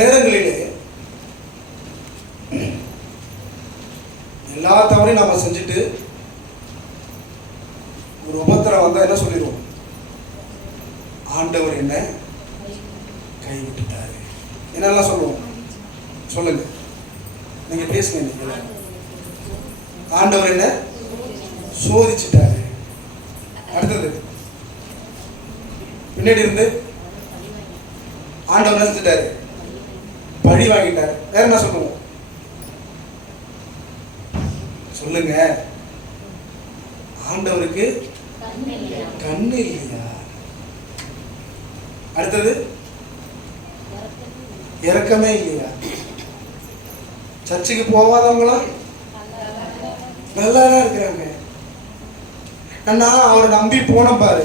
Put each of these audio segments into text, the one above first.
நேரங்களிலே எல்லா தவறையும் நம்ம செஞ்சுட்டு ஒரு உபத்திரம் வந்தா என்ன சொல்லிடுவோம்? ஆண்டவர் என்ன கைவிட்டுட்டாரு. என்னெல்லாம் சொல்லுவோம்? சொல்லுங்க, நீங்க பேசுங்க. நீங்க ஆண்டவர் என்ன சோதிச்சுட்டாரு. அடுத்தது பின்னாடி இருந்து ஆண்டவர் நினைச்சிட்டாரு, பழி வாங்கிட்டாரு. வேற என்ன சொல்லுவோம்? சொல்லுங்க. ஆண்டவருக்கு கண்ணு இல்லையா? அடுத்தது இரக்கமே இல்லையா? சர்ச்சுக்கு போகாதவங்களா நல்லா தான் இருக்கிறாங்க. நான் அவரை நம்பி போன பாரு,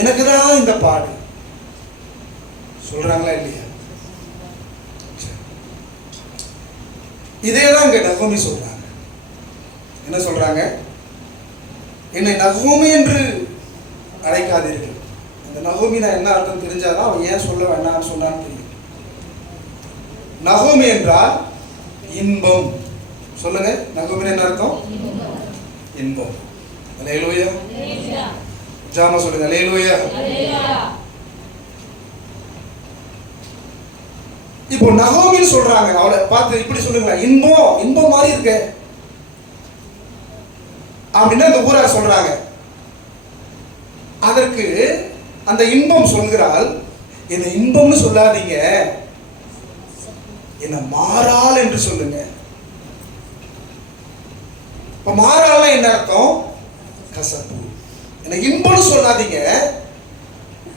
எனக்குதான் இந்த பாடு சொல்றாங்களா இல்லையா? இதேதான் இங்க நகோமி சொல்றாங்க. என்ன சொல்றாங்க? என்னை நகோமி என்று அழைக்காதீர்கள். அந்த நகோமினா என்ன அர்த்தம் தெரிஞ்சாதான் அவன் ஏன் சொல்ல வேண்டாம்னு சொன்னான்னு தெரியும். நகோமி என்றால் இன்பம். சொல்லுங்க, நகோமி என்ன அர்த்தம்? இன்பம். அல்லேலூயா. ஜாமா சொல்லுங்க, அல்லேலூயா. இப்போ நகோமின்னு சொல்றாங்க. அவளை பார்த்து இப்படி சொல்லுங்களா, இன்பம் இன்பம் மாதிரி இருக்கு அப்படின்னு அந்த ஊரார் சொல்றாங்க. அதற்கு அந்த இன்பம் சொல்கிறாள், என்ன இன்பம்னு சொல்லாதீங்க, என்ன மாறாள் என்று சொல்லுங்க. இப்ப மாறாள்னா என்ன அர்த்தம்? கசப்பு. என்ன இன்பம்னு சொல்லாதீங்க,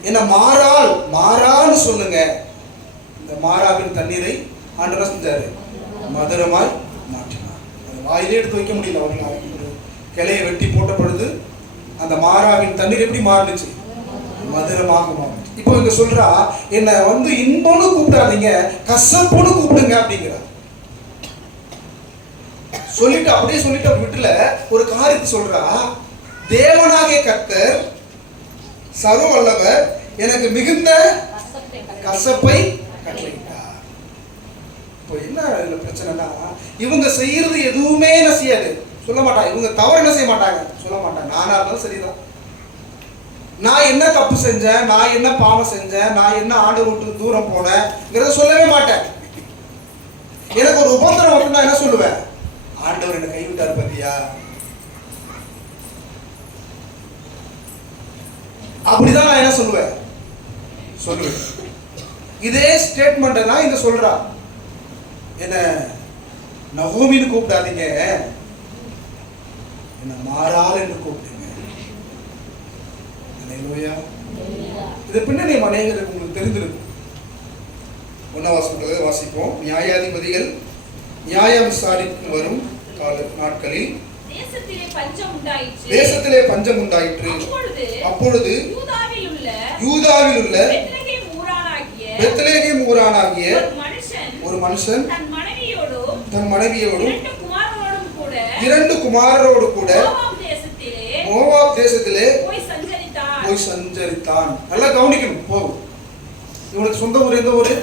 என்ன மாறாள் மாறான்னு சொல்லுங்க. இந்த மாறாவின் தண்ணீரை ஆண்டவர் செஞ்சாரு, மதுரமாய் மாற்றினார். அந்த வாயிலே எடுத்து வைக்க முடியல. அவர்கள் கிளையை வெட்டி போட்ட பொழுது அந்த மாறாவின் தண்ணீர் எப்படி மாறுனுச்சு? மதுரமாக மாறுச்சு. இப்போ இங்க சொல்றா, என்ன இன்பம்னு கூப்பிடாதீங்க, கசப்புன்னு கூப்பிடுங்க அப்படிங்கிறார். சொல்லிட்டு அப்படியே சொல்லிட்டு வீட்டுல ஒரு காரியத்தை சொல்றா, தேவனாகிய கர்த்தர் சர்வ வல்லவர் எனக்கு மிகுந்த கசப்பை கட்டளையிட்டார். இப்போ என்ன இதுல பிரச்சனைனா, இவங்க செய்யறது எதுவுமே என்ன செய்யாது, சொல்ல மாட்டாங்க. இவங்க தவறு என்ன செய்ய மாட்டாங்க, சொல்ல மாட்டாங்க. நானா இருந்தாலும் சரிதான், நான் என்ன தப்பு செஞ்சேன், நான் என்ன பாவம் செஞ்சேன், நான் என்ன ஆண்டவர் விட்டு தூரம் போனேங்கிறத சொல்லவே மாட்டேன். எனக்கு ஒரு உபத்திரம் வந்து நான் என்ன சொல்லுவேன்? ஆண்டவர் என்ன கைவிட்டாரு பத்தியா, அப்படிதான் நான் என்ன சொல்லுவேன்? சொல்லுவேன். இதே ஸ்டேட்மெண்ட் தான் இங்க சொல்றா, என்ன நகோமின்னு கூப்பிடாதீங்க, என்ன மாறாள் என்று கூப்பிடுங்க. இது பின்னணி அநேகருக்கு உங்களுக்கு தெரிந்திருக்கும். 1ஆம் வசனத்தை வாசிப்போம். நியாயாதிபதிகள் நியாயம் விசாரித்து வரும் நாட்களில் தேசத்திலே பஞ்சம் உண்டாயிற்று. அப்பொழுது யூதாவில் உள்ள பெத்லகேம் ஊரானாகிய ஒரு மனுஷன் தன் மனைவியோடும் 2 குமாரரோடு கூட மோவாப் தேசத்திலே போய் சஞ்சரித்தான். நல்லா கவனிக்கணும். போகும், இவனுக்கு சொந்த ஊர் எந்த ஊரு?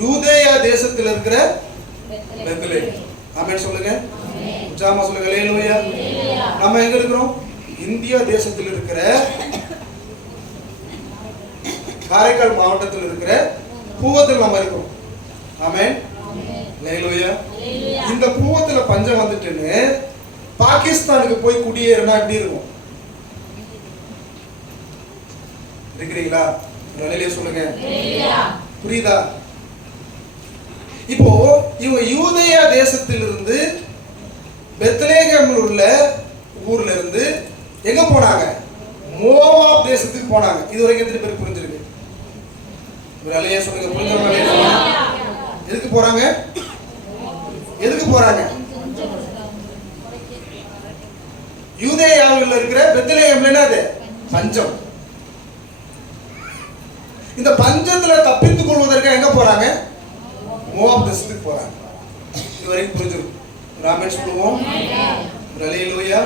யூதேயா தேசத்தில் இருக்கிற பெத்லகேம். ஆமென் சொல்லுங்க, ஜாமா சொல்லுங்க, அல்லேலூயா. நம்ம எங்க இருக்கிறோம்? இந்தியா தேசத்தில் இருக்கிற காரைக்கால் மாவட்டத்தில் இருக்கிற பூவத்தில் நம்ம இருக்கிறோம். ஆமென், அல்லேலூயா. இந்த பூவத்துல பஞ்சம் வந்துட்டுன்னு பாகிஸ்தானுக்கு போய் குடியேறினா எப்படி இருக்கும்? இருக்கிறீங்களா? சொல்லுங்க, புரியுதா? இப்போ இவங்க யூதேயா தேசத்திலிருந்து பெத்லகேமில் உள்ள ஊர்ல இருந்து எங்க போனாங்க? மோவாப் தேசத்துக்கு போனாங்க. இது வரைக்கும் எத்தனை பேர் புரிஞ்சிருக்கு? சொல்லுங்க, புரிஞ்சவங்க. எதுக்கு போறாங்க? எதுக்கு போறாங்க? யூதேயாவில் இருக்கிற பெத்லகேம்ல என்னது? பஞ்சம். இந்த பஞ்சத்துல தப்பித்துக் கொள்வதற்கு எங்க போறாங்க? மோவாப் தேசத்துக்கு போறாங்க. இது வரைக்கும் புரிஞ்சிருக்கும். ஆமென் சொல்லுவோம். அல்லேலூயா.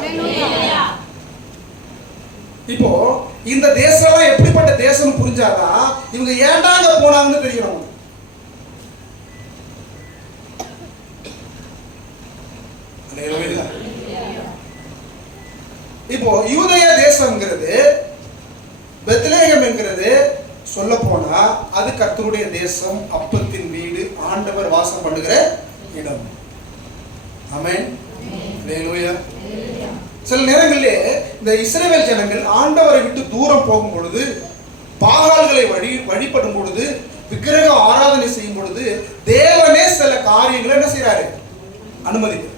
இப்போ இந்த தேசம்லாம் எப்படிப்பட்ட தேசம் புரிஞ்சாதான் இவங்க ஏண்டாங்க போனாங்கன்னு தெரியும். இப்போ யூதேய தேசம்ங்கிறது, பெத்லகேம் என்கிறது சொல்ல போனா அது கர்த்தருடைய தேசம், அப்பத்தின் வீடு, ஆண்டவர் வாசம் பண்ணுகிற இடம். ஆமென். அல்லேலூயா. சில நேரங்களிலே இந்த இஸ்ரவேல் ஜனங்கள் ஆண்டவரை விட்டு தூரம் போகும் பொழுது, பாகால்களை வழிபடும் பொழுது, விக்கிரக ஆராதனை செய்யும் பொழுது தேவனே சில காரியங்களை என்ன செய்யறாரு? அனுமதிக்கிறார்.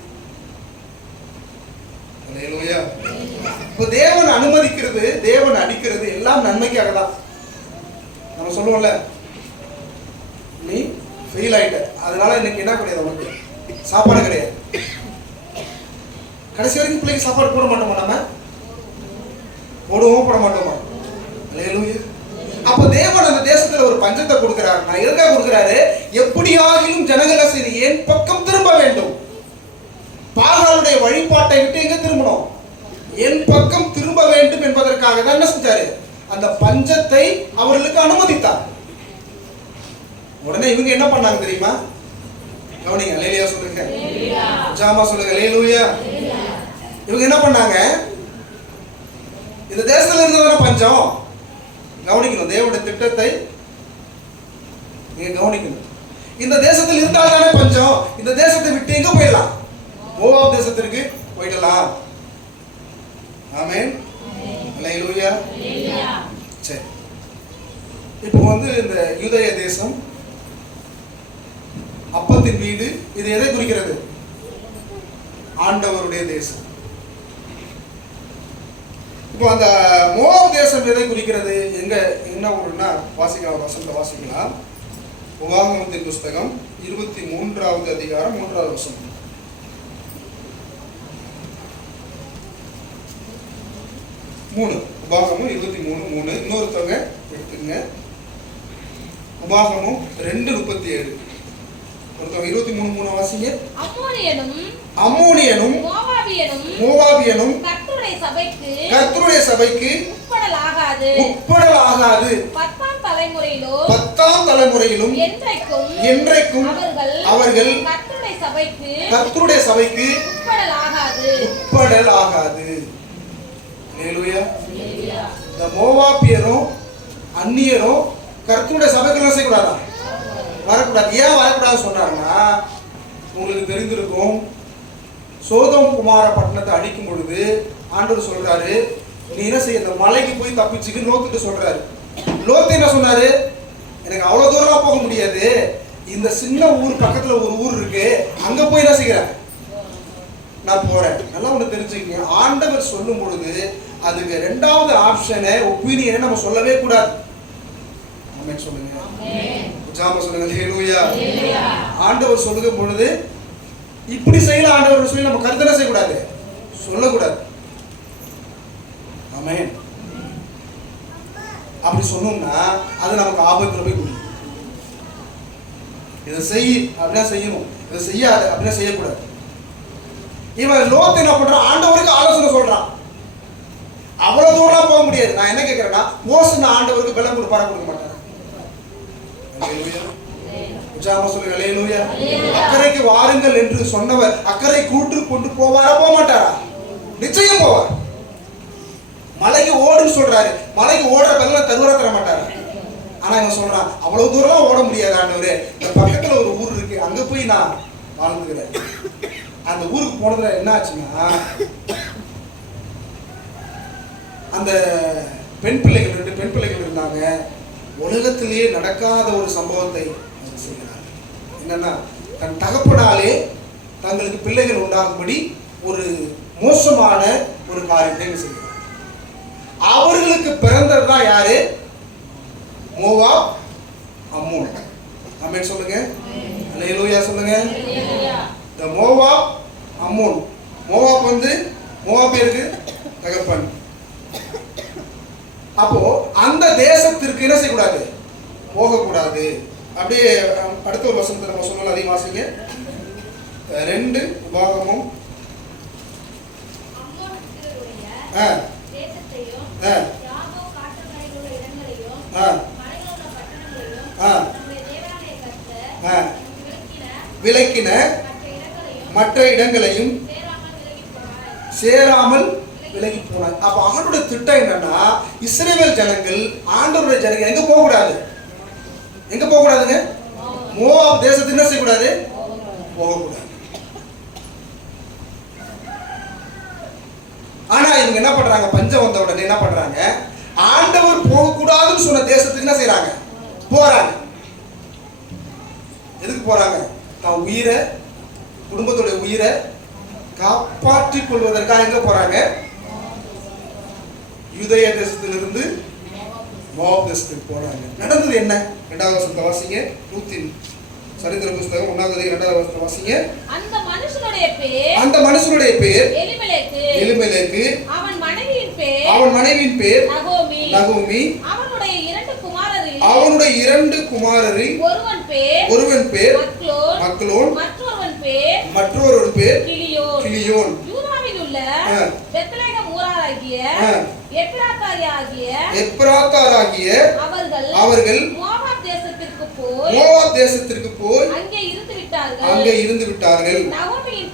அல்லேலூயா. இப்போ தேவன் அனுமதிக்கிறது, தேவன் அடிக்கிறது எல்லாம் நன்மைக்காக தான். நம்ம சொல்லுவோம்ல, நீ ஃபெயில் ஆயிட்ட, அதனால இன்னைக்கு என்ன கிடையாது, உனக்கு சாப்பாடு கிடையாது. கடைசி வரைக்கும் பிள்ளைக்கு சாப்பாடு போட மாட்டோமா? நம்ம போடுவோம், போட மாட்டோமா? அல்லேலூயா. அப்ப தேவன் அந்த தேசத்துல ஒரு பஞ்சத்தை கொடுக்கிறார். நான் எதுக்காக கொடுக்கிறாரு? எப்படியாகிலும் ஜனங்கள் சரி என் பக்கம் திரும்ப வேண்டும். பாகாலுடைய வழிபாட்டை விட்டு எங்க திரும்பணும்? என் பக்கம் திரும்ப வேண்டும் என்பதற்காக தான் என்ன செஞ்சாரு? அந்த பஞ்சத்தை அவர்களுக்கு அனுமதித்தார். உடனே இவங்க என்ன பண்ணாங்க தெரியுமா? கவனிங்க. அல்லேலூயா சொல்லுங்க. ஜாமா சொல்லுங்க. அல்லேலூயா. இவங்க என்ன பண்ணாங்க? இந்த தேசத்துல இருந்ததான பஞ்சம். கவனிக்கணும், தேவனுடைய திட்டத்தை நீங்க கவனிக்கணும். இந்த தேசத்தில் இருந்தால் தானே பஞ்சம். இந்த தேசத்தை விட்டு எங்க போயிடலாம்? மோவாப் தேசத்திற்கு போயிடலாம். ஆமென். அல்லேலூயா. சரி, இப்போ இந்த யூதேய தேசம், அப்பத்தின் வீடு, இது எதை குறிக்கிறது? ஆண்டவருடைய தேசம். இப்போ அந்த மோவாப் தேசம் எதை குறிக்கிறது? எங்க என்ன ஊருன்னா, வாசிக்கலாம், வசனத்தை வாசிக்கலாம். உபாகமத்தின் புஸ்தகம் 23வது அதிகாரம் 3வது வசனம். உபாகமும் 23:3. இன்னொருத்தவங்க எடுத்துங்க. உபாகமும் 2:37. ஒருத்தவங்க 23:3 வாசிங்க. அம்மோனியனும் மோவாபியனும் கர்த்தருடைய சபைக்கு உட்படலாகாது. 10ஆம் தலைமுறையிலும் என்றைக்கும் அவர்கள் கர்த்தருடைய சபைக்கு உட்படலாகாது. அல்லேலூயா. இந்த மோவாபியரும் அந்நியரும் கர்த்தருடைய சபைக்கு என்ன செய்யக்கூடாதா? வரக்கூடாது. ஏன் வரக்கூடாது சொல்றாங்கன்னா, உங்களுக்கு தெரிந்திருக்கும், சோதோம் குமார பட்டணத்தை அடிக்கும் பொழுது ஆண்டவர் சொல்றாரு, நீ என்ன செய்ய, இந்த மலைக்கு போய் தப்பிச்சுக்கு லோத்துட்டு சொல்றாரு. லோத்து என்ன சொன்னாரு? எனக்கு அவ்வளவு தூரம் போக முடியாது, இந்த சின்ன ஊர் பக்கத்துல ஒரு ஊர் இருக்கு, அங்க போய் என்ன செய்யறேன், நான் போறேன். நல்லா ஒண்ணு தெரிஞ்சுக்கங்க, ஆண்டவர் சொல்லும் பொழுது அதுக்கு ரெண்டாவது ஆப்ஷனை, ஒப்பீனியனை நம்ம சொல்லவே கூடாது. ஆமென் சொல்லுங்க. ஜாமா சொல்லுங்க. அல்லேலூயா. ஆண்டவர் சொல்லும் பொழுது இப்படி செய்யலாம் ஆண்டவர் சொல்லி நம்ம கருத்தனை செய்யக்கூடாது, சொல்லக்கூடாது. ஆமென். அப்படி சொன்னோம்னா அது நமக்கு ஆபத்துல போய் முடியும். இதை செய் அப்படின்னா செய்யணும், இதை செய்யாது அப்படின்னா செய்யக்கூடாது. இவன் லோத்து என்ன பண்றான்? ஆண்டவருக்கு ஆலோசனை சொல்றான். அவ்வளவு தூரம் போக முடியாது. நான் என்ன கேட்கிறேன்னா, மோசன ஆண்டவருக்கு பலம் கொடுப்பார கொடுக்க மாட்டாங்க. அக்கறைக்கு வாருங்கள் என்று சொன்னவர் அக்கறை கூட்டு கொண்டு போவாரா? போக மாட்டாரா? நிச்சயம் போவார். மலைக்கு ஓடுன்னு சொல்றாரு, மலைக்கு ஓடுற பதில தருவரா தர மாட்டாரு. ஆனா இவன் சொல்றான், அவ்வளவு தூரம் ஓட முடியாது ஆண்டவரே, இந்த பக்கத்துல ஒரு ஊர் இருக்கு, அங்க போய் நான் வாழ்ந்துக்கிறேன். அந்த ஊருக்கு போனதுல என்ன ஆச்சுன்னா, அந்த பெண் பிள்ளைகள், 2 பெண் பிள்ளைகள் இருந்தாங்க. உலகத்திலேயே நடக்காத ஒரு சம்பவத்தை செய்கிறார். என்னன்னா, தன் தகப்பனாலே தங்களுக்கு பிள்ளைகள் உண்டாகும்படி ஒரு மோசமான ஒரு காரியத்தை செய்கிறார். அவர்களுக்கு பிறந்ததுதான் யாரு? மோவாப், அம்மோன். ஆமென் சொல்லுங்க. அல்லேலூயா சொல்லுங்க. இந்த மோவாப், அம்மோன். மோவாப் மோவாபியருக்கு தகப்பன். அப்போ அந்த தேசத்திற்கு என்ன செய்யக்கூடாது? போகக்கூடாது. அப்படியே அடுத்த ஒரு வசனத்தை நம்ம சொன்னாலும் அதையும் வாசிங்க. 2 உபாகமும் விலக்கின மற்ற இடங்களையும் சேராமல் விலகி போனார். அப்ப ஆண்டோட திட்டம் என்னன்னா, இஸ்ரவேல் ஜனங்கள் ஆண்டவருடைய ஜனங்கள் எங்க போக கூடாது, எங்க போக கூடாதுங்க, மோவாப் தேசத்துக்கு என்ன செய்யக்கூடாது, போகக்கூடாது. ஆனா இவங்க என்ன பண்றாங்க, பஞ்சம் வந்த உடனே என்ன பண்றாங்க, ஆண்டவர் போகக்கூடாதுன்னு சொன்ன தேசத்துக்கு என்ன செய்யறாங்க, போறாங்க. எதுக்கு போறாங்க, தான் உயிரை, குடும்பத்துடைய உயிரை காப்பாற்றிக் கொள்வதற்காக எங்க போறாங்க, யூதேய தேசத்திலிருந்து மோவாப் தேசத்துக்கு போறாங்க. நடந்தது என்ன, 2வது வசனத்தை வாசிங்க. ரூத்தின் சரித்திர புத்தகம் 1வது அதிகாரம் 2வது வசனத்தை வாசிங்க. அந்த மனுஷனுடைய பேர் எலிமெலேக்கு, அவன் மனைவியின் பேர் நகோமி, அவனுடைய 2 குமாரரில் ஒருவன் பேர் மக்லோன், மற்றொருவன் பேர் கிலியோன். யூதாவில் உள்ள பெத்லகேம் ஊராராகிய எப்ராத்தாராகிய அவர்கள் மோவாப் தேசத்திற்கு போய் அங்கே இருந்து விட்டார்கள். நகோமியின்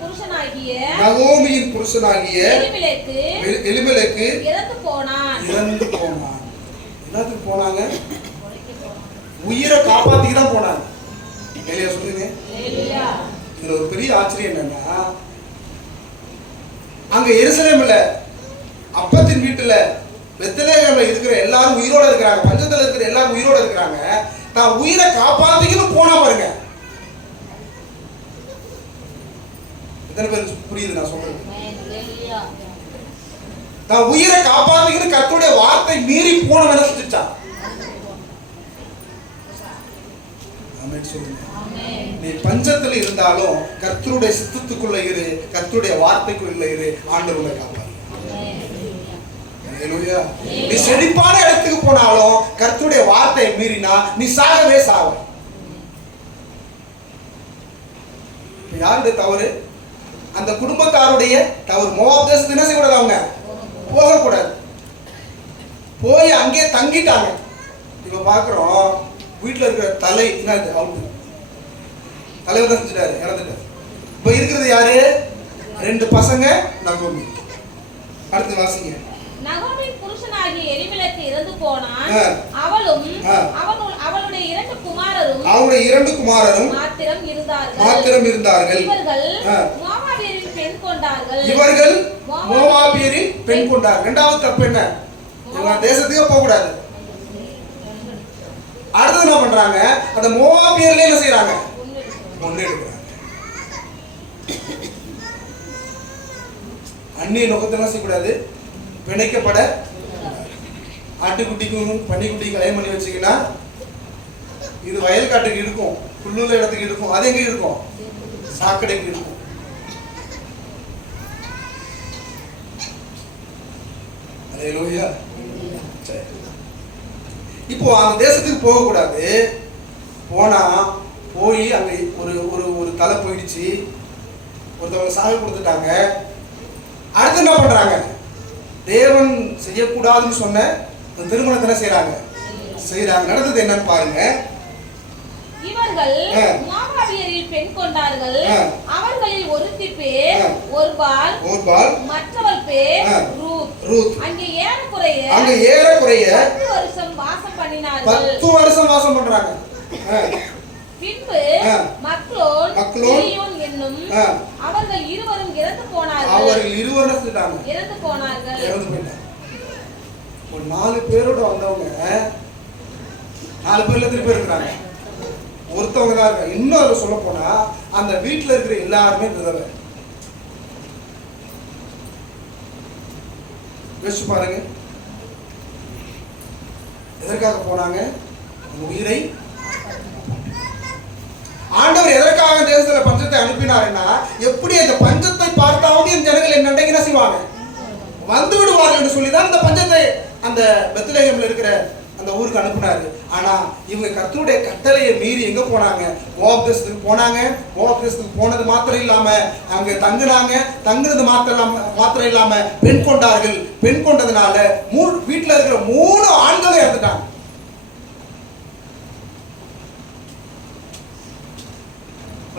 புருஷனாகிய எலிமெலேக்கு இறந்து போனான். என்னத்துக்கு போனாங்க, உயிரை காப்பாத்திக்கு தான் போனாங்க. இல்லையா சொல்லுங்க. இதுல ஒரு பெரிய ஆச்சரியம் என்னன்னா, அங்க எருசலேம்ல அப்பத்தின் வீட்டுல பெத்லகேம்ல இருக்கிற எல்லாரும் உயிரோட இருக்கிறாங்க, பஞ்சத்துல இருக்கிற எல்லாரும் உயிரோட இருக்கிறாங்க. நான் உயிரை காப்பாத்திக்கணும் போனா பாருங்க. எத்தனை பேருக்கு புரியுது நான் சொல்றது? நான் உயிரை காப்பாத்திக்கணும் கர்த்தருடைய வார்த்தை மீறி போன செஞ்சுட்டான். நீ பஞ்சத்துல இருந்தாலும் கர்த்தருடைய சித்தத்துக்குள்ள இரு, கர்த்தருடைய வார்த்தைக்குள்ள இரு, ஆண்டவரை காப்பாத்து. நீ செழிப்பான இடத்துக்கு போனாலும் கர்த்தருடைய வார்த்தையை மீறினா நீ சாகவே சாவ. யாருடைய தவறு, அந்த குடும்பத்தாருடைய தவறு. மோவாப் தேசத்துக்கு என்ன செய்யக்கூடாது, அவங்க போகக்கூடாது, போய் அங்கே தங்கிட்டாங்க. இப்ப பாக்குறோம் வீட்டுல இருக்கிற தலை என்னது, அவுட் தலைவர் தான் செஞ்சுட்டாரு, இறந்துட்டாரு. இப்ப இருக்கிறது யாரு, 2 பசங்க நகோமி. அடுத்து வாசிங்க. நகோமியின் புருஷனாகிய எலிமெலேக்கு இறந்து போனான். அவளும் அவளுடைய 2 குமாரரும் மாத்திரம் இருந்தார்கள். இவர்கள் மோவாபியரின் பெண் கொண்டார்கள். இரண்டாவது தப்பு என்ன, இவங்க தேசத்துக்கே போக கூடாது. அடுத்து என்ன பண்றாங்க, அந்த மோவாபியர்ல என்ன செய்யறாங்க, பொண்ணு எடுக்கிறாங்க. அந்நிய நோக்கத்தை செய்யக்கூடாது, பிணைக்கப்பட. ஆட்டுக்குட்டிக்கும் பன்னிக்குட்டிக்கும் கல்யாணம் பண்ணி வச்சீங்கன்னா இது வயல் காட்டுக்கு இருக்கும், புல்லுள்ள இடத்துக்கு இருக்கும். அது எங்க இருக்கும், சாக்கடைக்கு இருக்கும். அல்லேலூயா. இப்போ அந்த தேசத்துக்கு போக கூடாது. போனா போய் அங்க ஒரு தலை போயிடுச்சு, ஒருத்தவங்க சாக கொடுத்துட்டாங்க. அடுத்து என்ன பண்றாங்க, தேவன் செய்யக்கூடாதுன்னு சொன்ன திருமணத்தை செய்யறாங்க. நடந்தது என்னன்னு பாருங்க. இவர்கள் மோவாபியரில் பெண் கொண்டார்கள். அவர்களில் ஒருத்தி பேர் ஒர்பால், மற்றவள் பேர் ரூத். அங்கே ஏறக்குறைய 10 வருஷம் வாசம் பண்ணினார்கள். 10 வருஷம் வாசம் பண்றாங்க. பின்பு மக்லோன் கிலியோன் என்னும் அவர்கள் இருவரும் இறந்து போனார்கள். ஒரு 4 பேரோட வந்தவங்க 4 பேர்ல திருப்பி இருக்கிறாங்க. ஒருத்தவங்க தான் இருக்காங்க. இன்னும் அதை சொல்ல போனா அந்த வீட்டுல இருக்கிற எல்லாருமே விதவை. யோசிச்சு பாருங்க, எதற்காக போனாங்க, உயிரை. ஆண்டவர் எதற்காக தேசத்துல பஞ்சத்தை அனுப்பினாருன்னா, எப்படி அந்த பஞ்சத்தை பார்த்தாவது என் ஜனங்கள் என்ன செய்வாங்க, வந்து விடுவார்கள் என்று சொல்லிதான் இந்த பஞ்சத்தை அந்த பெத்லகேம்ல இருக்கிற அந்த ஊருக்கு அனுப்பினாரு. ஆனா இவங்க கர்த்தருடைய கட்டளையை மீறி எங்க போனாங்க, மோவாப் தேசத்துக்கு போனாங்க. மோவாப் தேசத்துக்கு போனது மாத்திரம் இல்லாம அங்க தங்குனது மாத்திரம் இல்லாம பெண் கொண்டார்கள். பெண் கொண்டதுனால வீட்டுல இருக்கிற 3 ஆண்களை இறந்துட்டாங்க.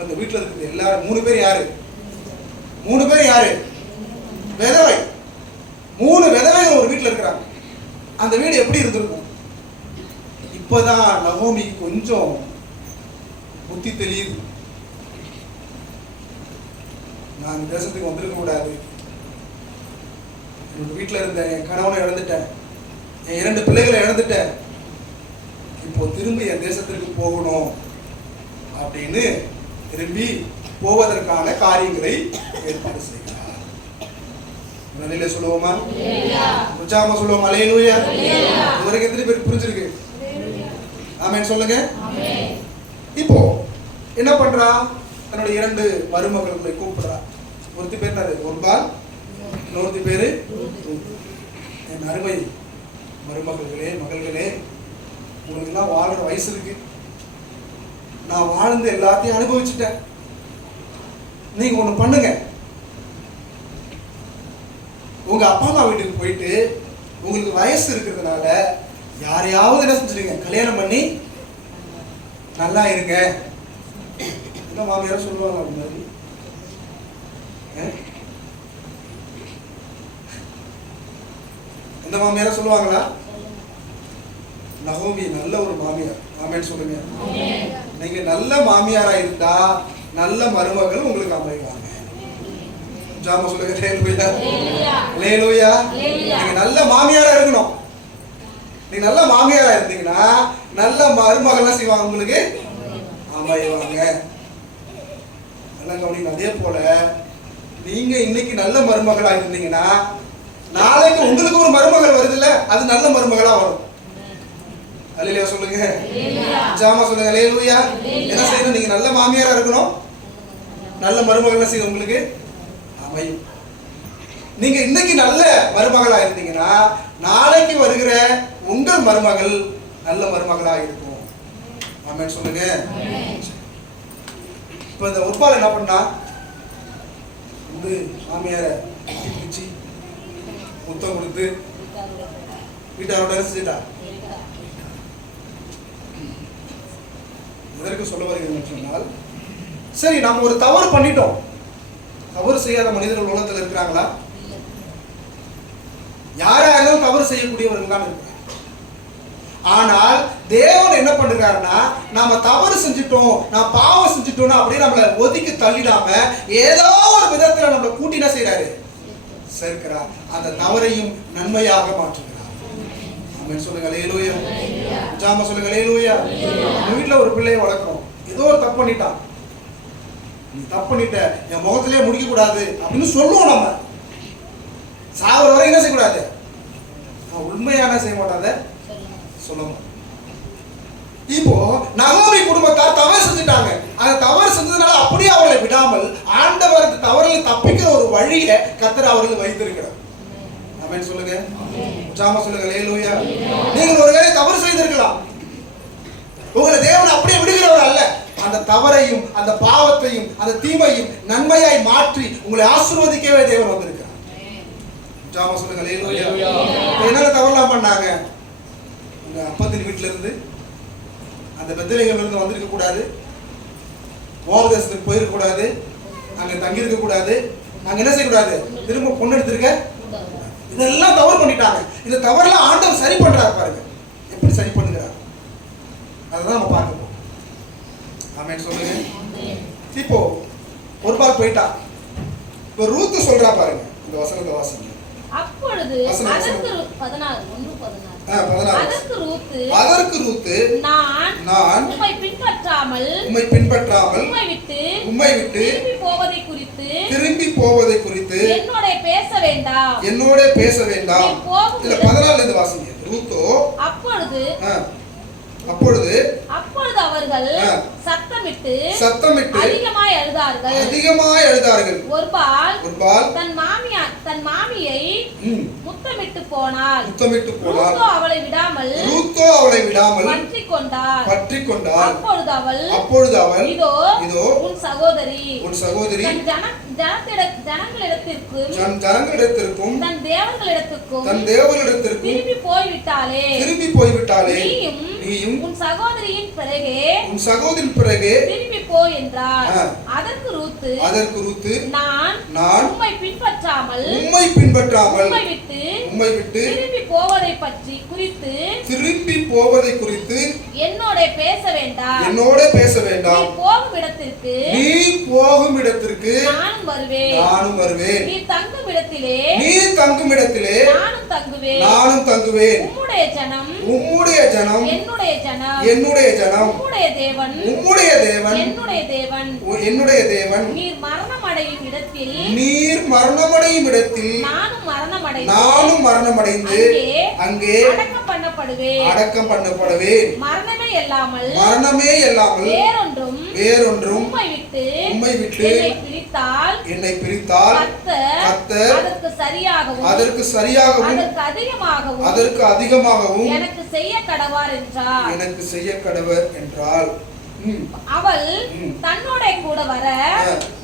அந்த வீட்டில் இருக்குது எல்லாரும் 3 பேர் யாரு? 3 பேர் யாரு? விதவை. 3 விதவைகள் ஒரு வீட்டில் இருக்கிறாங்க. அந்த வீடு எப்படி இருந்திருக்கும்? இப்பதான் நகோமி கொஞ்சம் புத்தி தெரியுது. நான் இந்த தேசத்துக்கு வந்திருக்க கூடாது. என்னோட வீட்டில் இருந்த என் கணவனை இழந்துட்டேன், என் 2 பிள்ளைகளை இழந்துட்டேன். இப்போ திரும்பி என் தேசத்திற்கு போகணும் அப்படின்னு திரும்பி போவதற்கான காரியங்களை ஏற்பாடு செய்கிறார். நிலையில சொல்லுவோமா? உற்சாகமா சொல்லுவோமா? அல்லேலூயா. இதுவரைக்கும் எத்தனை பேருக்கு புரிஞ்சிருக்கு? ஆமென் சொல்லுங்க. இப்போ என்ன பண்றா? தன்னுடைய 2 மருமக்களை கூப்பிடுறா. ஒருத்தி பேர் ஒருபால், இன்னொருத்தி பேரு என் அருமை மருமகளே, மகள்களே, உங்களுக்கு எல்லாம் வாழ்ற வயசு இருக்கு. நான் வாழ்ந்து எல்லாத்தையும் அனுபவிச்சுட்டேன். நீங்க ஒண்ணு பண்ணுங்க, உங்க அப்பா அம்மா வீட்டுக்கு போயிட்டு உங்களுக்கு வயசு இருக்கிறதுனால யாரையாவது என்ன செஞ்சிருங்க, கல்யாணம் பண்ணி நல்லா இருங்க. என்ன மாமியார சொல்லுவாங்க அப்படி மாதிரி? எந்த மாமியார சொல்லுவாங்களா? நகோமி நல்ல ஒரு மாமியார். ஆமென் சொல்லுங்க. நீங்க நல்ல மாமியாரா இருந்தா நல்ல மருமகள் உங்களுக்கு அமைவாங்க. ஜாம சொல்லுங்க. ஹல்லேலூயா. ஹல்லேலூயா. நீங்க நல்ல மாமியாரா இருக்கணும். நீங்க நல்ல மாமியாரா இருந்தீங்கன்னா நல்ல மருமகள்லாம் செய்வாங்க, உங்களுக்கு அமைவாங்க. நல்லா கவனிங்க. அதே போல நீங்க இன்னைக்கு நல்ல மருமகளா இருந்தீங்கன்னா நாளைக்கு உங்களுக்கு ஒரு மருமகள் வருது இல்ல, அது நல்ல மருமகளா வரும். அல்லேலூயா சொல்லுங்க. ஜாமா சொல்லுங்க. அல்லேலூயா. என்ன செய்யணும்? நீங்க நல்ல மாமியாரா இருக்கணும், நல்ல மருமகள் செய்ய உங்களுக்கு அமையும். நீங்க இன்னைக்கு நல்ல மருமகளா இருந்தீங்கன்னா நாளைக்கு வருகிற உங்கள் மருமகள் நல்ல மருமகளா இருக்கும். ஆமென் சொல்லுங்க. இப்ப இந்த ஒருபால் என்ன பண்ணா? வந்து மாமியார பிடிச்சி முத்தம் கொடுத்து வீட்டாரோட செஞ்சுட்டா. எதற்கு சொல்ல வருகிறேன் சொன்னால், சரி நாம ஒரு தவறு பண்ணிட்டோம். தவறு செய்யாத மனிதர்கள் உலகத்தில் இருக்கிறாங்களா? யாராலும் தவறு செய்யக்கூடியவர்கள் தான் இருக்கிறாங்க. ஆனால் தேவன் என்ன பண்ணுறாருன்னா, நாம தவறு செஞ்சுட்டோம், நான் பாவம் செஞ்சுட்டோம்னா அப்படியே நம்மளை ஒதுக்கி தள்ளிடாம ஏதோ ஒரு விதத்துல நம்மளை கூட்டி என்ன செய்யறாரு? சேர்க்கிறார். அந்த தவறையும் நன்மையாக மாற்றுகிறார். ஆமென் சொல்லுங்க. அல்லேலூயா. ஜாம சொல்லுங்க. அல்லேலூயா. நம்ம வீட்டுல ஒரு பிள்ளையை வளர்க்கிறோம், ஏதோ ஒரு தப்பு பண்ணிட்டான். நீ தப்பு பண்ணிட்ட, என் முகத்திலே முடிக்க கூடாது அப்படின்னு சொல்லுவோம். நம்ம சாவர வரை என்ன செய்யக்கூடாது? உண்மையான செய்ய மாட்டாத சொல்லணும். இப்போ நகோமி குடும்பத்தார் தவறு செஞ்சுட்டாங்க. அந்த தவறு செஞ்சதுனால அப்படியே அவர்களை விடாமல் ஆண்டவருக்கு தவறில் தப்பிக்கிற ஒரு வழியை கர்த்தர் அவர்கள் வைத்திருக்கிறார். ஆமென் சொல்லுங்க. ஜாம சொல்லுங்க. அல்லேலூயா. நீங்கள் ஒருவேளை தவறு செய்திருக்கலாம். உங்களை தேவன் அப்படியே விடுகிறவர் அல்ல. அந்த தவறையும் அந்த பாவத்தையும் அந்த தீமையும் நன்மையாய் மாற்றி உங்களை ஆசீர்வதிக்கவே தேவன் வந்திருக்கிறார். ஜாம சொல்லுங்க. அல்லேலூயா. என்னென்ன தவறுலாம் பண்ணாங்க? உங்க அப்பத்தின் வீட்டில இருந்து அந்த பெத்லகேம்ல இருந்து வந்திருக்க கூடாது, மோவாப் தேசத்துக்கு போயிருக்க கூடாது, அங்க தங்கி இருக்க கூடாது, அங்க என்ன செய்யக்கூடாது? திரும்ப பொண்ணு எடுத்திருக்க. இதெல்லாம் தவறு பண்ணிட்டாங்க. இந்த தவறுலாம் ஆண்டவர் சரி பண்றாரு பாருங்க. எப்படி சரி பண்ணுகிறார் அதுதான் நம்ம பார்க்க போறோம். ஆமென் சொல்லுங்க. இப்போ ஒரு பால் போயிட்டா. இப்போ ரூத் சொல்றா பாருங்க, இந்த வசனத்தை வாசிங்க. அப்பொழுது அதற்கு 16 அதற்கு ரூத் நான் உம்மை பின்பற்றாமல் உம்மை விட்டு திரும்பி போவதை குறித்து என்னோட பேச வேண்டாம். இல்ல 14 இருந்து வாசிங்க. ரூத்தோ அப்பொழுது அவர்கள் சத்தமிட்டு அதிகமாய் அழுதார்கள். ஒருபால் தன் மாமியை முத்தமிட்டு போனாள். ரூத்தோ அவளை விடாமல் பற்றிக் கொண்டாள். அப்பொழுது அவள் இதோ உன் சகோதரி ஜனங்களிடத்திற்கும் தன் தேவர்களிடத்திற்கும் திரும்பி போய் போய்விட்டாலே நீயும் உன் சகோதரியின் பிறகு திரும்பி போ என்றார். அதற்கு ரூத்து நான் உம்மை பின்பற்றாமல் உம்மை விட்டு திரும்பி போவதை குறித்து என்னோட பேச வேண்டாம். நீ போகும் இடத்திற்கு நானும் வருவேன். நீ தங்கும் இடத்திலே நானும் தங்குவேன். உம்முடைய ஜனம் என்னுடைய ஜனம், உம்முடைய தேவன் என்னுடைய தேவன். நீர் மரணமடையும் இடத்தில் நானும் மரணமடைந்து அங்கே அடக்கம் பண்ணப்படுவேன். மரணமே இல்லாமல் வேறொன்றும் உம்மை விட்டு என்னை பிரித்தால் கர்த்தர் அதற்கு சரியாகவும் அதற்கு அதிகமாகவும் எனக்கு செய்ய கடவர் என்றால், அவள் தன்னோட கூட வர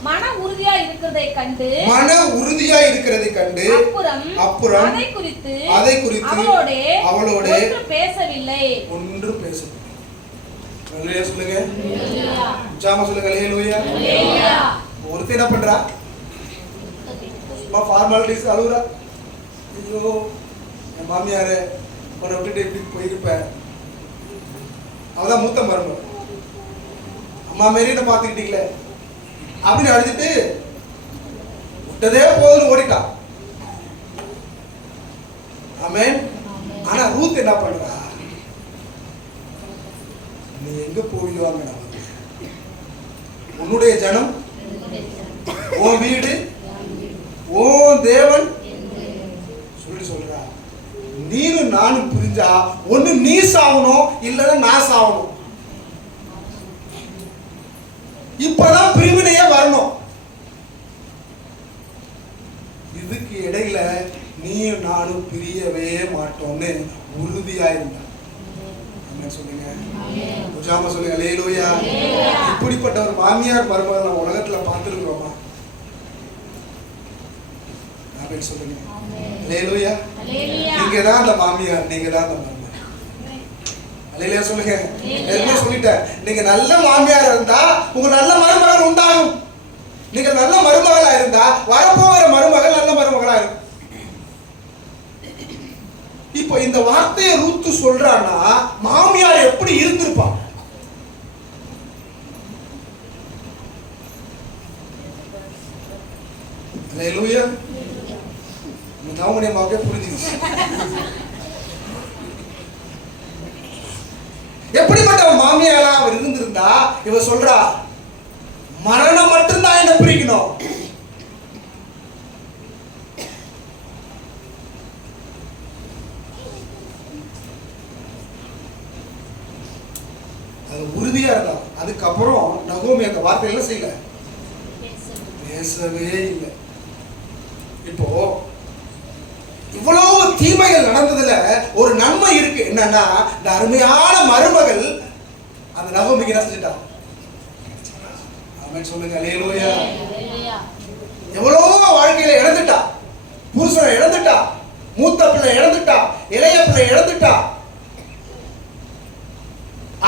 மன உறுதியா இருக்கிறதை கண்டு அப்புறம் அதை குறித்து அவளோட பேசவில்லை. சொல்லுங்க, சொல்லுங்க. ஒருத்தர் என்ன பண்றா? ஃபார்மாலிட்டிஸ் அழுகுறா. ஐயோ, என் மாமியாரு உன்னை விட்டுட்டு எப்படி போயிருப்பேன். அவதான் மூத்த மருமகள். அம்மா மாரிட்ட பாத்துக்கிட்டீங்களே அப்படின்னு அழுதுட்டு விட்டதே போதுன்னு ஓடிட்டா. ஆமென். ஆனா ரூத் என்ன பண்றா? நீ எங்க போயிடுவாங்க? உன்னுடைய ஜனம், உன் வீடு, உன் தேவன் சொல்றா. நீனும் நானும் புரிஞ்சா ஒண்ணு நீ சாவணும், இல்லைன்னா நான் சாவணும். இப்பதான் பிரிவினையே வரணும். இதுக்கு இடையில நீயும் நானும் பிரியவே மாட்டோம்னு உறுதியா இருந்தா. சொல்லுங்க, சொல்லுங்க. அல்லேலூயா. இப்படிப்பட்ட ஒரு மாமியார் மருமகள் நம்ம உலகத்துல பார்த்திருக்கிறோமா? சொல்லுங்க. அல்லேலூயா. நீங்கதான் அந்த மாமியார், நீங்கதான் அந்த மருமகள். அல்லேலூயா சொல்லுங்க. என்ன சொல்லிட்டேன், நீங்க நல்ல மாமியார் இருந்தா உங்க நல்ல மருமகள் உண்டாகும். நீங்க நல்ல மருமகளா இருந்தா வரப்போகிற மருமகள் நல்ல மருமகளா இருக்கும். இப்போ இந்த வார்த்தையை ரூத்து சொல்றான்னா மாமியார் எப்படி இருந்திருப்பா? அல்லேலூயா. நவமணியமாவே புரிஞ்சுச்சு. எப்படிப்பட்ட மாமியாரா அவர் இருந்திருந்தா இவ சொல்றா, மரணம் மட்டும்தான் என்ன பிரிக்கணும். அது உறுதியா இருந்தா. அதுக்கப்புறம் நகோமி அந்த வார்த்தையெல்லாம் செய்யல, பேசவே இல்லை. இப்போ இவ்வளவு தீமைகள் நடந்ததுல ஒரு நன்மை இருக்கு. என்னன்னா, இந்த அருமையான மருமகள் அந்த நகோமிக்கு என்ன செஞ்சிட்டா? ஆமென் சொல்லுங்க. அல்லேலூயா. எவ்வளவோ வாழ்க்கையில இழந்துட்டா. புருஷனை இழந்துட்டா, மூத்த பிள்ளை இழந்துட்டா, இளைய பிள்ளை இழந்துட்டா.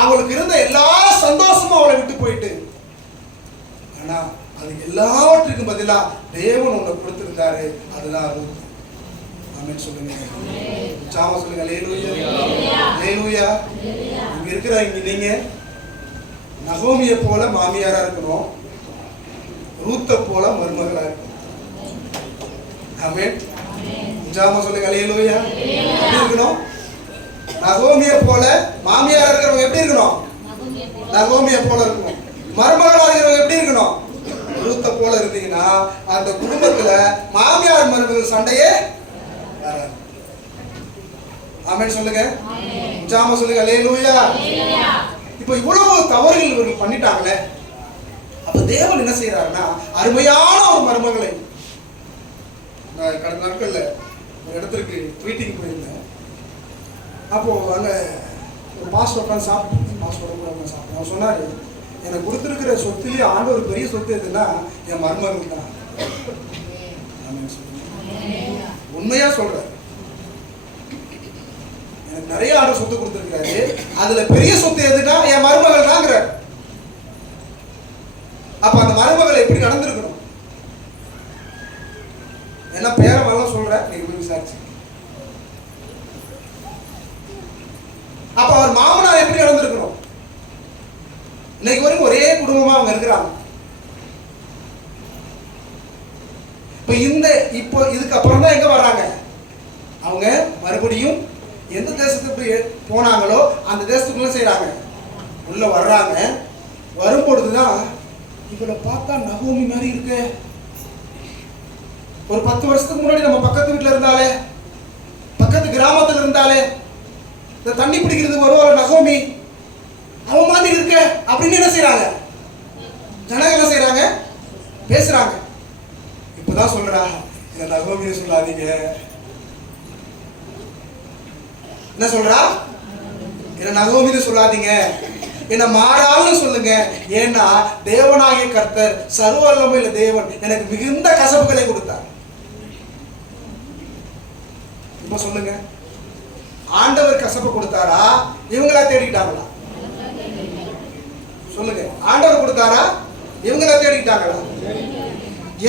அவளுக்கு இருந்த எல்லா சந்தோஷமும் அவளை விட்டு போயிட்டு, ஆனா அது எல்லாவற்றுக்கும் பதிலா தேவன் ஒண்ணு கொடுத்திருந்தாரு. அதுதான் ரூத். ஆமென் சொல்லுங்க. சாம சொல்லுங்க. அல்லேலூயா. அல்லேலூயா. இங்க இருக்கிற நீங்க நகோமியை போல மாமியாரா இருக்கணும், ரூத்தை போல மருமகளா இருக்கணும். ஆமென். சாம சொல்லுங்க. அல்லேலூயா. எப்படி இருக்கணும்? நகோமியை போல மாமியாரா இருக்கிறவங்க எப்படி இருக்கணும்? நகோமியை போல இருக்கணும். மருமகளா இருக்கிறவங்க எப்படி இருக்கணும்? ரூத்தை போல இருந்தீங்கன்னா அந்த குடும்பத்துல மாமியார் மருமகள் சண்டையே வராது. ஆமென் சொல்லுங்க. ஜாம சொல்லுங்க. அல்லேலூயா. இப்போ இவ்வளவு தவறுகள் இவர்கள் பண்ணிட்டாங்களே, அப்ப தேவன் என்ன செய்யறாருன்னா அருமையான ஒரு மருமகளை. நான் கடந்த நாட்கள்ல ஒரு இடத்துக்கு ட்வீட்டிங் போயிருந்தேன். அப்போ அங்க ஒரு பாஸ்டர் உட்காந்து சாப்பிட்டு அவர் சொன்னாரு, எனக்கு கொடுத்துருக்கிற சொத்துலயே ஆண்டவர் பெரிய சொத்து எதுன்னா என் மருமகள் தான். உண்மையா சொல்ற. எனக்கு நிறைய ஆண்டு சொத்து கொடுத்துருக்காரு, அதுல பெரிய சொத்து எதுனா என் மருமகள் தாங்கிற. அப்ப அந்த மருமகள் எப்படி நடந்திருக்கணும்? என்ன பேரமெல்லாம் சொல்ற, நீங்க போய் விசாரிச்சு. அப்ப அவர் மாமனார் எப்படி நடந்திருக்கணும்? இன்னைக்கு வரைக்கும் ஒரே குடும்பமா அவங்க இருக்கிறாங்க. இப்போ இதுக்கு அப்புறம் தான் எங்க வர்றாங்க? அவங்க மறுபடியும் எந்த தேசத்துக்கு போனாங்களோ அந்த தேசத்துக்குள்ள செய்யறாங்க, உள்ள வர்றாங்க. வரும்பொழுதுதான் இவளை பார்த்தா நகோமி மாதிரி இருக்கு. ஒரு 10 வருஷத்துக்கு முன்னாடி நம்ம பக்கத்து வீட்டுல இருந்தாலே, பக்கத்து கிராமத்துல இருந்தாலே, இந்த தண்ணி பிடிக்கிறதுக்கு வருவாள் நகோமி, அவன் மாதிரி இருக்க அப்படின்னு என்ன செய்யறாங்க? ஜனங்க என்ன செய்யறாங்க? பேசுறாங்க. இப்பதான் சொல்றா, இந்த நகோமின்னு சொல்லாதீங்க. என்ன சொல்றா? என்ன நகோமின்னு சொல்லாதீங்க, என்ன மாறாள்னு சொல்லுங்க. ஏன்னா தேவனாகிய கர்த்தர், சர்வ வல்லமையுள்ள தேவன் எனக்கு மிகுந்த கசப்புகளை கொடுத்தார். இப்ப சொல்லுங்க, ஆண்டவர் கசப்பு கொடுத்தாரா, இவங்களா தேடிட்டாங்களா? சொல்லுங்க, ஆண்டவர் கொடுத்தாரா, இவங்களா தேடிட்டாங்களா?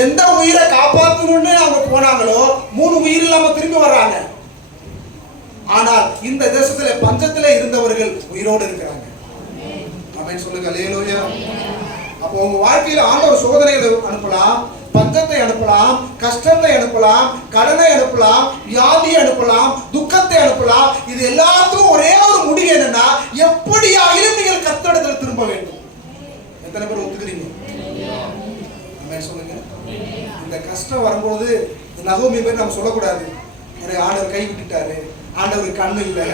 எந்த உயிரை காப்பாற்றணும்னு அவங்க போனாங்களோ 3 உயிர் இல்லாம திரும்பி வர்றாங்க. ஆனால் இந்த தேசத்துல பஞ்சத்துல இருந்தவர்கள் உயிரோடு இருக்கிறாங்க. ஆமென் சொல்லுங்க, அல்லேலூயா. அப்போ உங்க வாழ்க்கையில ஆண்டவர் சோதனைகளை அனுப்பலாம், பஞ்சத்தை அனுப்பலாம், கஷ்டத்தை அனுப்பலாம், கடனை அனுப்பலாம், வியாதியை அனுப்பலாம், துக்கத்தை அனுப்பலாம். இது எல்லாத்துக்கும் ஒரே ஒரு முடிவு என்னன்னா, எப்படியாயிலும் நீங்கள் கர்த்தரிடத்தில் திரும்ப வேண்டும். எத்தனை பேர் ஒத்துக்கிறீங்க? ஆமென் சொல்லுங்க. இந்த கஷ்டம் வரும்போது நகோமி பேர் நம்ம சொல்லக்கூடாது, எனக்கு ஆண்டவர் கை விட்டுட்டாரு, ஆண்டவர் கண்ணு இல்லை,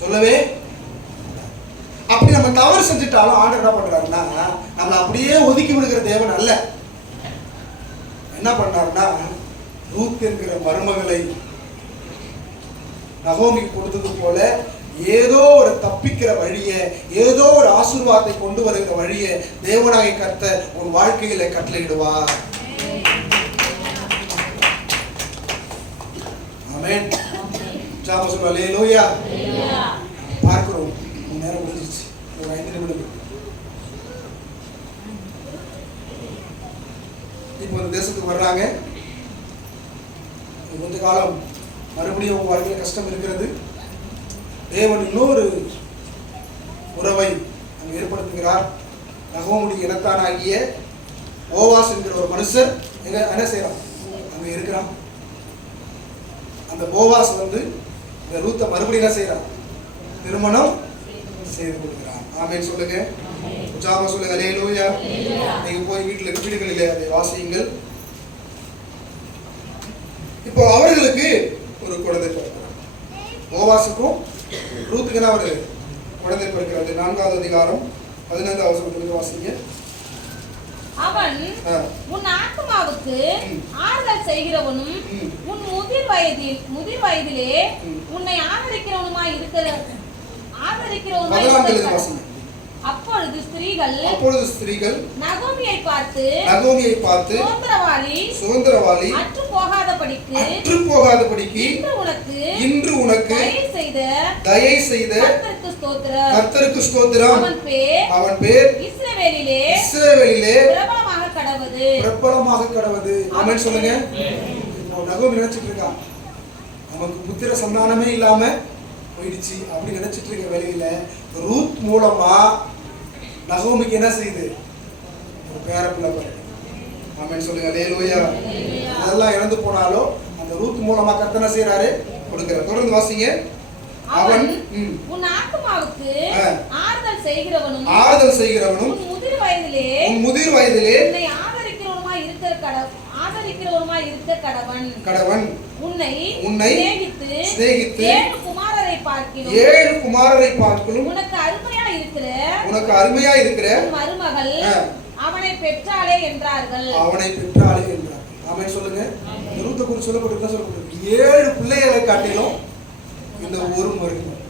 சொல்லவே. அப்படி நம்ம தவறு செஞ்சுட்டாலும் ஆண்டவர் என்ன பண்றாருன்னா, நம்மளை அப்படியே ஒதுக்கி விடுகிற தேவன் அல்ல. என்ன பண்ணாருன்னா, ரூத் என்கிற மருமகளை நகோமிக்கு கொடுத்தது போல ஏதோ ஒரு தப்பிக்கிற வழியை, ஏதோ ஒரு ஆசீர்வாதத்தை கொண்டு வருகிற வழியை தேவனாகிய கர்த்தர் உன் வாழ்க்கையில கட்டளையிடுவார். ஆமென். ஜாம சொல்லுங்க, அல்லேலூயா. பார்க்கிறோம், நேரம் முடிஞ்சிச்சு, ஒரு 5 நிமிடம். இப்போ இந்த தேசத்துக்கு வர்றாங்க. கொஞ்ச காலம் மறுபடியும் உங்க வாழ்க்கையில கஷ்டம் இருக்கிறது. தேவன் இன்னொரு உறவை அங்கு ஏற்படுத்துகிறார். நகோமியுடைய இனத்தானாகிய போவாஸ் என்கிற ஒரு மனுஷர் என்ன செய்யறான்? அங்க இருக்கிறான். அந்த போவாஸ் இந்த ரூத்தை மறுபடியும் என்ன செய்யறான்? திருமணம் செய்து கொடுக்கிறான். ஆமென் சொல்லுங்க, உற்சாகமா சொல்லுங்க, அல்லேலூயா. நீங்க போய் வீடுகளிலே அதை வாசியுங்கள். இப்போ அவர்களுக்கு ஒரு குழந்தை பிறக்கிறார். போவாசுக்கும் ரூத்துக்கு என்ன ஒரு குழந்தை பிறக்கிறது. 4வது அதிகாரம் 15வது வசனத்திலிருந்து வாசிங்க. அவன் உன் ஆத்துமாவுக்கு ஆறுதல் செய்கிறவனும் உன் முதிர் வயதிலே உன்னை ஆதரிக்கிறவனுமாய் இருக்கிறவனுமாய். அப்பொழுது ஸ்திரீகள் நகோமியை பார்த்து சுதந்திரவாளி அற்று போகாதபடிக்கு இன்று உனக்கு தயை செய்த கர்த்தருக்கு ஸ்தோத்திரம். அவன் பேர் இஸ்ரவேலிலே பிரபலமாக கடவது. ஆமென் சொல்லுங்க. நகோமி நினைச்சிட்டு இருக்கான், நமக்கு புத்திர சந்தானமே இல்லாம போயிடுச்சு அப்படி நினைச்சிட்டு இருக்க வேலையில ரூத் மூலமா நகோமிக்கு என்ன செய்யுது? ஒரு பேரப்பிள்ளை பிறகு. ஆமென் சொல்லுங்க, அல்லேலூயா. அதெல்லாம் இழந்து போனாலும் அந்த ரூத் மூலமா கர்த்தர் செய்யறாரு, கொடுக்கிறார். தொடர்ந்து வாசிங்க. அவன் உன் ஆத்துமாவுக்கு ஆறுதல் செய்கிறவனும் உன் முதிர் வயதிலே உன்னை ஆதரிக்கிறவனுமாய் இருக்க கடவன். உன்னை சிநேகித்து 7 குமாரரை பார்க்கிலும் உனக்கு அருமையா இருக்கிற மருமகள் அவனை பெற்றாளே என்றார்கள். ஆமென் சொல்லுங்க. ரூத்தை குறித்து சொல்லப்பட்டிருக்கு 7 பிள்ளைகளை காட்டிலும் இந்த ஒரு மருமகள்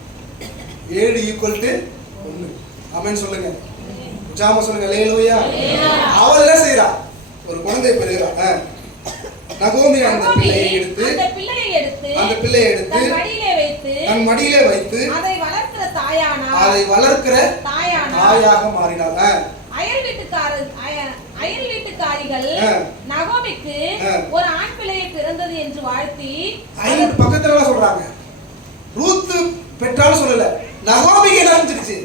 7 = 1. ஆமென் சொல்லுங்க, ஜாம சொல்லுங்க, அல்லேலூயா. அவள் என்ன செய்றா? ஒரு குழந்தை பெறுகிறா. நகோமி அந்த பிள்ளையை எடுத்து அந்த அந்த பிள்ளையை எடுத்து தன் மடியிலே வைத்து அதை வளர்க்கிற தாயாக மாறினாள். அயல் வீட்டுக்காரிகள் நகோமிக்கு ஒரு ஆண் பிள்ளையை பிறந்தது என்று வாழ்த்தி, பக்கத்துல சொல்றாங்க, ரூத் பெற்றாலும் சொல்லல, நகோமிக்கு என்ன செஞ்சிருச்சு?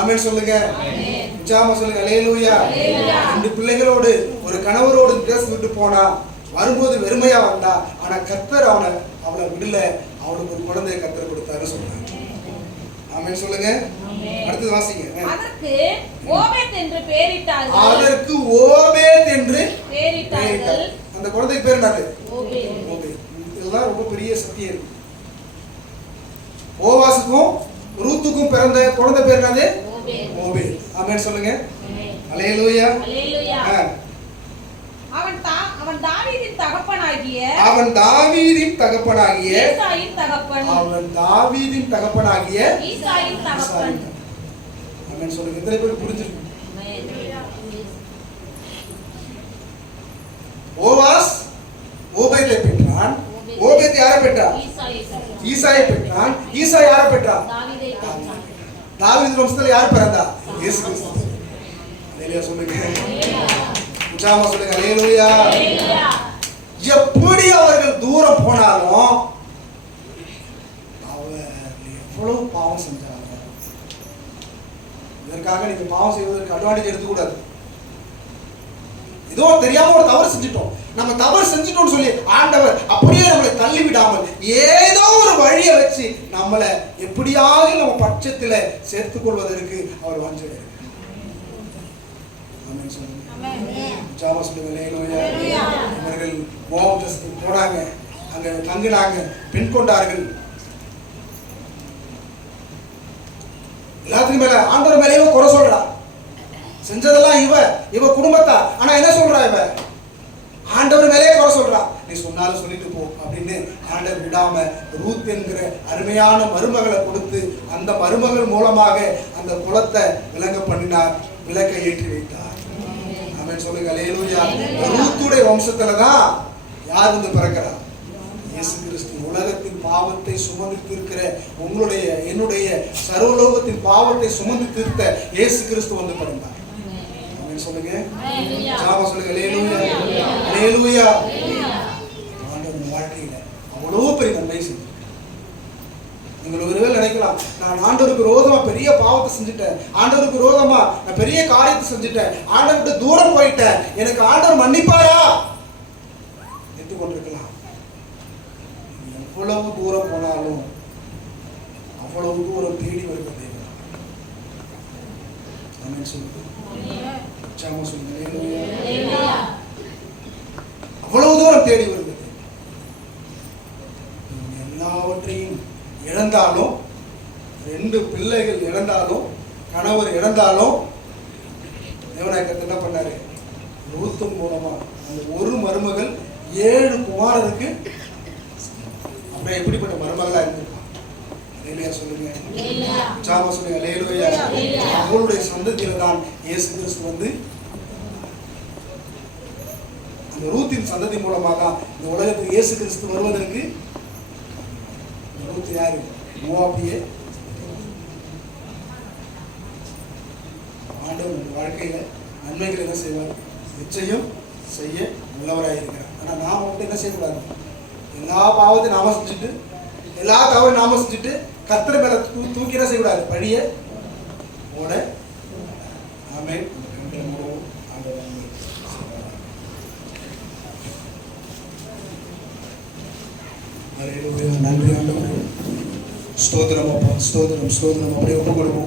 ஆமென் சொல்லுங்க, உற்சாகமா சொல்லுங்க, அல்லேலூயா. 2 பிள்ளைகளோடு ஒரு கணவரோடு தேச விட்டு போனா, வரும்போது வெறுமையா வந்தா, ஆனா கர்த்தர் அவளை விடல, அவளுக்கு ஒரு குழந்தையை கர்த்தர் கொடுத்தாரு சொல்றாங்க. ஆமென் சொல்லுங்க. அடுத்து வாசிங்க. அதற்கு ஓபேத் என்று பெயரிட்டார்கள். அந்த குழந்தைக்கு பேர் என்னது? ஓபேத். இதெல்லாம் ரொம்ப பெரிய சத்தியம் இருக்கு. போவாசுக்கும் ரூத்துக்கும் பிறந்த குழந்தை பேர் என்னது? ஓபேத். ஆமென் சொல்லுங்க, அல்லேலூயா. அவன் தாவீதின் தகப்பனாகிய ஈசாயின் தகப்பன். ஆமென் சொல்லுங்க. எத்தனை பேர் புரிஞ்சிருக்கு? போவாஸ் ஓபேத்தை பெற்றான். ஓபேத் யாரை பெற்றான்? ஈசாயை பெற்றான். ஈசா யாரை பெற்றான்? தாவீது வம்சத்துல யார் பிறந்தா? இயேசு கிறிஸ்து. அல்லேலூயா சொல்லுங்க, உற்சாகமா சொல்லுங்க, அல்லேலூயா. எப்படி அவர்கள் தூரம் போனாலும் அவர் எவ்வளவு பாவம் செஞ்சாங்க. இதற்காக நீங்க பாவம் செய்வதற்கு அட்வான்டேஜ் எடுத்துக்கூடாது. ஏதோ தெரியாம ஒரு தவறு செஞ்சிட்டோம், நம்ம தவறு செஞ்சிட்டோம்னு சொல்லி ஆண்டவர் அப்படியே நம்மளை தள்ளி விடாமல் ஏதோ ஒரு வழியை வச்சு நம்மளை எப்படியாவது நம்ம பட்சத்துல சேர்த்துக் கொள்வதற்கு அவர் வாஞ்சிக்கிறார். ஆமென் சொல்லுங்க, உற்சாகமா சொல்லுங்க, அல்லேலூயா. அவர்கள் மோவாப் தேசத்துக்கு போனாங்க, அங்க தங்கினாங்க, பெண் கொண்டார்கள். எல்லாத்துக்கும் மேல ஆண்டவர் மேலேயே குறை சொல்றா. செஞ்சதெல்லாம் இவ குடும்பத்தா, ஆனா என்ன சொல்றா? இவ ஆண்டவர் மேலேயே குறை சொல்றா. நீ சொன்னாலும் சொல்லிட்டு போ அப்படின்னு ஆண்டவர் விடாம ரூத் என்கிற அருமையான மருமகளை கொடுத்து அந்த மருமகள் மூலமாக அந்த குலத்தை விளங்க பண்ணினார், விளக்கை ஏற்றி வைத்தார். ஆமென் சொல்லுங்க, அல்லேலூயா. ரூத்துடைய வம்சத்துலதான் யார் வந்து பிறக்கிறார்? இயேசு கிறிஸ்து. உலகத்தின் பாவத்தை சுமந்து தீர்க்கிற உங்களுடைய என்னுடைய சர்வலோகத்தின் பாவத்தை சுமந்து தீர்த்த இயேசு கிறிஸ்து வந்து பிறந்தார். ஆமென் சொல்லுங்க, உற்சாகமா சொல்லுங்க, அல்லேலூயா, அல்லேலூயா. ஆண்டவர் வாழ்க்கையில அவ்வளவு பெரிய நன்மை செஞ்சு. நீங்கள் ஒருவேளை நினைக்கலாம், நான் ஆண்டவருக்கு விரோதமா பெரிய பாவத்தை செஞ்சுட்டேன், ஆண்டவருக்கு விரோதமா நான் பெரிய காரியத்தை செஞ்சுட்டேன், ஆண்டவர்கிட்ட தூரம் போயிட்டேன், எனக்கு ஆண்டவர் மன்னிப்பாரா? கொண்டிருக்கலாம். எவ்வளவு தூரம் போனாலும் அவ்வளவு தூரம் தேடி வருகிற தேவன். ஆமென் சொல்லுங்க, உற்சாகமா சொல்லுங்க, அல்லேலூயா. அவ்வளவு தூரம் தேடி வருகிறது. எல்லாவற்றையும் இழந்தாலும், 2 பிள்ளைகள் இழந்தாலும், கணவர் இழந்தாலும், தேவனாய் என்ன பண்ணாரு? ரூத் மூலமா அந்த ஒரு மருமகள் 7 குமாரருக்கு அப்படியே எப்படிப்பட்ட மருமகளா இருந்திருப்பான். அல்லேலூயா சொல்லுங்க, உற்சாகமா சொல்லுங்க, அல்லேலூயா. அவளுடைய சந்ததியில தான் இயேசு கிறிஸ்து வந்து அந்த ரூத்தின் சந்ததி மூலமாக தான் இந்த உலகத்துக்கு இயேசு கிறிஸ்து வருவதற்கு. ரூத் யாரு? மோவாபியே. ஆண்டவர் உங்க வாழ்க்கையில நன்மைகள் என்ன செய்வார்? நிச்சயம் செய்ய உள்ளவராக இருக்கிறார். ஆனா நாம மட்டும் என்ன செய்யக்கூடாது? எல்லா பாவத்தையும் நாம செஞ்சுட்டு, எல்லா தவறையும் நாம செஞ்சுட்டு கர்த்தர் மேல தூக்கி என்ன செய்யக்கூடாது? பழிய ஓட. ஆமென். நன்றி ஆண்டவரே. ஸ்தோத்திரம் அப்பா, ஸ்தோத்திரம், ஸ்தோத்திரம். அப்படியே ஒப்பு கொடுப்போம்.